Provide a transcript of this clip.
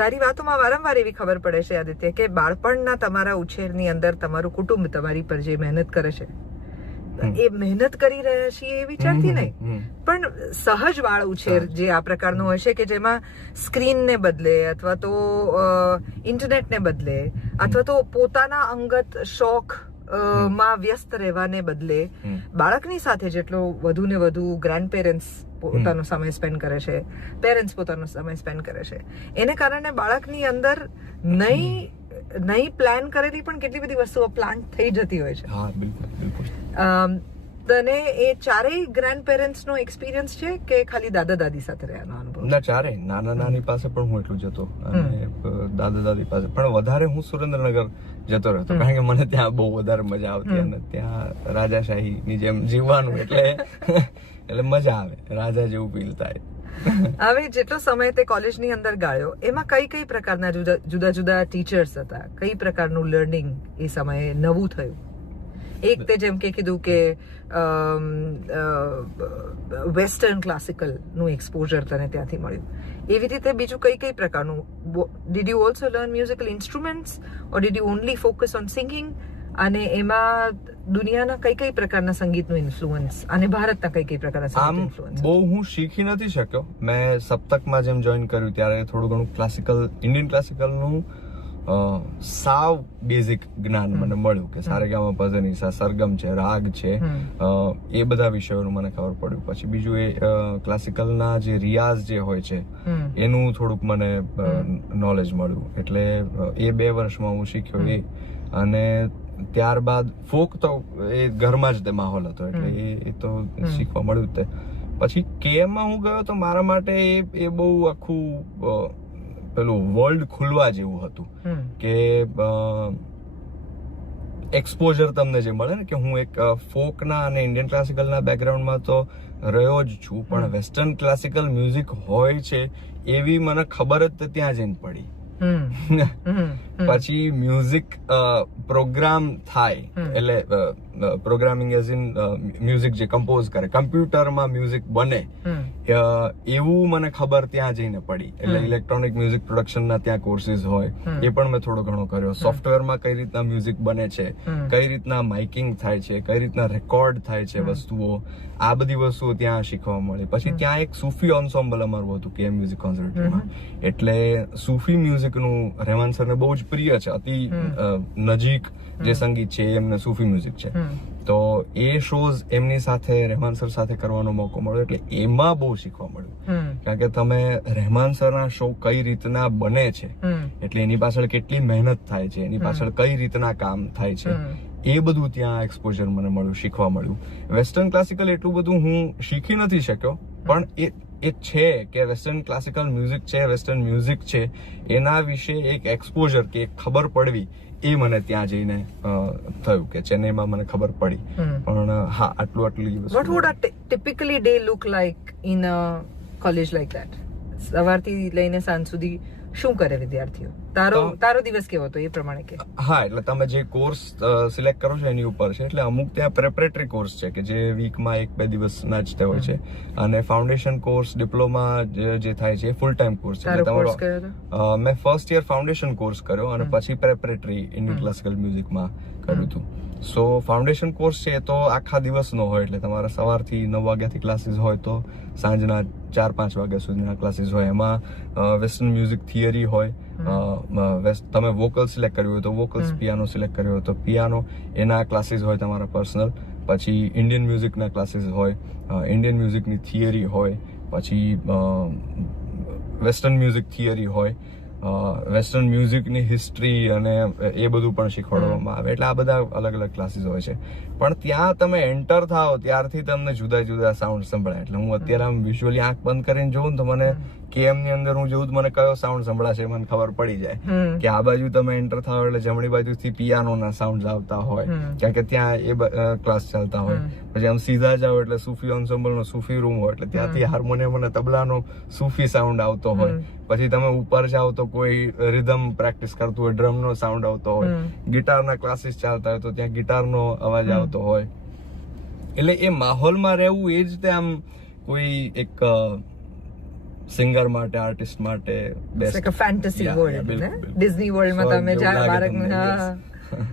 તારી વાતોમાં વારંવાર એવી ખબર પડે છે આદિત્ય કે બાળપણના તમારા ઉછેરની અંદર તમારું કુટુંબ તમારી પર જે મહેનત કરે છે એ મહેનત કરી રહ્યા છીએ એ વિચારથી નહીં, પણ સહજ બાળ ઉછેર જે આ પ્રકારનો હોય છે કે જેમાં સ્ક્રીનને બદલે અથવા તો ઇન્ટરનેટને બદલે અથવા તો પોતાના અંગત શોખ માં વ્યસ્ત રહેવાને બદલે બાળકની સાથે જેટલો વધુ ને વધુ ગ્રાન્ડ પેરેન્ટ્સ પોતાનો સમય સ્પેન્ડ કરે છે, પેરેન્ટ્સ પોતાનો સમય સ્પેન્ડ કરે છે, એને કારણે બાળકની અંદર નહીં પ્લાન કરેલી પણ કેટલી બધી વસ્તુઓ પ્લાન્ટ થઈ જતી હોય છે. હા, બિલકુલ બિલકુલ. તને એ ચારેય ગ્રાન્ડ પેરેન્ટ્સ નો એક્સપિરિયન્સ છે કે ખાલી દાદા દાદી સાથે રહેવાનો અનુભવ? ના, ચારેય. નાના નાની પાસે પણ હું એટલું જતો અને દાદા દાદી પાસે પણ વધારે હું સુરેન્દ્રનગર જતો રહેતો, કારણ કે મને ત્યાં બહુ વધારે મજા આવતી અને ત્યાં રાજાશાહીની જેમ જીવવાનું એટલે મજા આવે, રાજા જેવું ફીલ થાય. હવે જેટલો સમય તે કોલેજની અંદર ગાળ્યો એમાં કઈ પ્રકારના જુદા જુદા ટીચર્સ હતા, કઈ પ્રકારનું લર્નિંગ એ સમયે નવું થયું? એક તે જેમ કે કીધું કે વેસ્ટર્ન ક્લાસિકલ નું એક્સપોઝર તને ત્યાંથી મળ્યું, એવી રીતે બીજું કઈ પ્રકારનું? Did you also learn musical instruments or did you only focus on singing? અને એમાં દુનિયાના કઈ પ્રકારના સંગીતનું ઇન્ફ્લુઅન્સ અને ભારતના કઈ પ્રકારના સંગીતનું ઇન્ફ્લુઅન્સ? બહુ હું શીખી નથી શક્યો. મેં સપ્તકમાં જેમ જોઈન કર્યું ત્યારે થોડું ઘણું ક્લાસિકલ, ઇન્ડિયન ક્લાસિકલનું સાવ બેઝિક જ્ઞાન મને મળ્યું કે સારેગામા પધનિસા, સરગમ છે, રાગ છે, એ બધા વિષયોનું મને ખબર પડ્યું. પછી બીજું એ ક્લાસિકલના જે રિયાઝ જે હોય છે એનું થોડુંક મને નોલેજ મળ્યું. એટલે એ 2 વર્ષમાં હું શીખ્યો એ. અને ત્યારબાદ ફોક તો એ ઘરમાં જ તે માહોલ હતો એટલે એ તો શીખવા મળ્યું જ તે. પછી કેએમમાં હું ગયો તો મારા માટે એ બહુ આખું પેલું વર્લ્ડ ખુલવા જેવું હતું કે એક્સપોઝર તમને જે મળે ને, કે હું એક ફોકના અને ઇન્ડિયન ક્લાસિકલના બેકગ્રાઉન્ડમાં તો રહ્યો જ છું, પણ વેસ્ટર્ન ક્લાસિકલ મ્યુઝિક હોય છે એવી મને ખબર જ ત્યાં જઈને પડી. પછી મ્યુઝિક પ્રોગ્રામ થાય એટલે પ્રોગ્રામિંગ એઝ ઇન મ્યુઝિક જે કમ્પોઝ કરે, કમ્પ્યુટરમાં મ્યુઝિક બને એવું મને ખબર ત્યાં જઈને પડી. એટલે ઇલેક્ટ્રોનિક મ્યુઝિક પ્રોડક્શનના ત્યાં કોર્સીસ હોય એ પણ મેં થોડો ઘણો કર્યો. સોફ્ટવેરમાં કઈ રીતના મ્યુઝિક બને છે, કઈ રીતના માઇકિંગ થાય છે, કઈ રીતના રેકોર્ડ થાય છે વસ્તુઓ, આ બધી વસ્તુઓ ત્યાં શીખવા મળી. પછી ત્યાં એક સૂફી એન્સેમ્બલ અમારું હતું કેએમ મ્યુઝિક કોન્સર્વેટરીમાં, એટલે સૂફી મ્યુઝિકનું રહેમાન સરને બહુ જ પ્રિય છે, અતિ નજીક જે સંગીત છે એમને સૂફી મ્યુઝિક છે. તો એ શોઝ એમની સાથે રહેમાન સર સાથે કરવાનો મોકો મળ્યો, એટલે એમાં બહુ શીખવા મળ્યું. કારણ કે તમે રહેમાન સરના શો કઈ રીતના બને છે, એટલે એની પાછળ કેટલી મહેનત થાય છે, એની પાછળ કઈ રીતના કામ થાય છે, એ બધું ત્યાં એક્સપોઝર મને મળ્યું, શીખવા મળ્યું. વેસ્ટર્ન ક્લાસિકલ એટલું બધું હું શીખી નથી શક્યો, પણ એ છે કે વેસ્ટર્ન ક્લાસિકલ મ્યુઝિક છે, વેસ્ટર્ન મ્યુઝિક છે, એના વિશે એક એક્સપોઝર કે ખબર પડવી એ મને ત્યાં જઈને થયું કે ચેન્નઈમાં મને ખબર પડી. પણ હા, આટલું What would a typically day look like in a college like that? સવારથી લઈને સાંજ સુધી શું કરે વિદ્યાર્થીઓ? તારો દિવસ કેવો હતો એ પ્રમાણે કે? હા, એટલે તમે જે કોર્સ સિલેક્ટ કરો છો એની ઉપર છે. એટલે અમુક ત્યાં પ્રેપરેટરી કોર્સ છે કે જે વીકમાં 1-2 દિવસના જ હોય છે, અને ફાઉન્ડેશન કોર્સ, ડિપ્લોમા જે થાય છે એ ફૂલ ટાઈમ કોર્સ છે. મેં ફર્સ્ટ યર ફાઉન્ડેશન કોર્સ કર્યો અને પછી પ્રેપરેટરી ઇન્ડિયન ક્લાસિકલ મ્યુઝિકમાં કર્યું હતું. સો ફાઉન્ડેશન કોર્સ છે તો આખા દિવસનો હોય, એટલે તમારા સવારથી 9 વાગ્યાથી ક્લાસીસ હોય તો સાંજના 4-5 વાગ્યા સુધીના ક્લાસીસ હોય. એમાં વેસ્ટર્ન મ્યુઝિક થિયરી હોય, તમે વોકલ સિલેક્ટ કર્યું હોય તો વોકલ્સ, પિયાનો સિલેક્ટ કર્યો હોય તો પિયાનો, એના ક્લાસીસ હોય તમારા પર્સનલ. પછી ઇન્ડિયન મ્યુઝિકના ક્લાસીસ હોય, ઇન્ડિયન મ્યુઝિકની થિયરી હોય, પછી વેસ્ટર્ન મ્યુઝિક થિયરી હોય, વેસ્ટર્ન મ્યુઝિકની હિસ્ટ્રી અને એ બધું પણ શીખવાડવામાં આવે. એટલે આ બધા અલગ અલગ ક્લાસીસ હોય છે. પણ ત્યાં તમે એન્ટર થાઓ ત્યારથી તમને જુદા જુદા સાઉન્ડ સંભળાય. એટલે હું અત્યારે આમ વિઝ્યુઅલી આંખ બંધ કરીને જોઉં ને તો મને કેએમ ની અંદર હું જોઉં મને કયો સાઉન્ડ સંભળાશે મને ખબર પડી જાય કે આ બાજુ તમે એન્ટર થાઓ એટલે જમણી બાજુથી પિયાનોના સાઉન્ડ આવતા હોય, કારણ કે ત્યાં એ ક્લાસ ચાલતા હોય. પછી આમ સીધા જાઓ એટલે સૂફી એન્સેમ્બલનો સૂફી રૂમ હોય, એટલે ત્યાંથી હાર્મોનિયમ અને તબલાનો સૂફી સાઉન્ડ આવતો હોય. પછી તમે ઉપર જાઓ તો કોઈ રિધમ પ્રેક્ટિસ કરતું હોય, ડ્રમનો સાઉન્ડ આવતો હોય. ગિટારના ક્લાસીસ ચાલતા હોય તો ત્યાં ગિટારનો અવાજ આવતો હોય. એટલે એ માહોલમાં રહેવું એ જ તે આમ કોઈ એક સિંગર માટે, આર્ટિસ્ટ માટે best. Fantasy Yeah, world yeah, ને બિલકુલ. ડિઝની વર્લ્ડમાં સ્વર્ગ તમે જેવું જ્યાં લાગે બાળકને તમને, હા yes.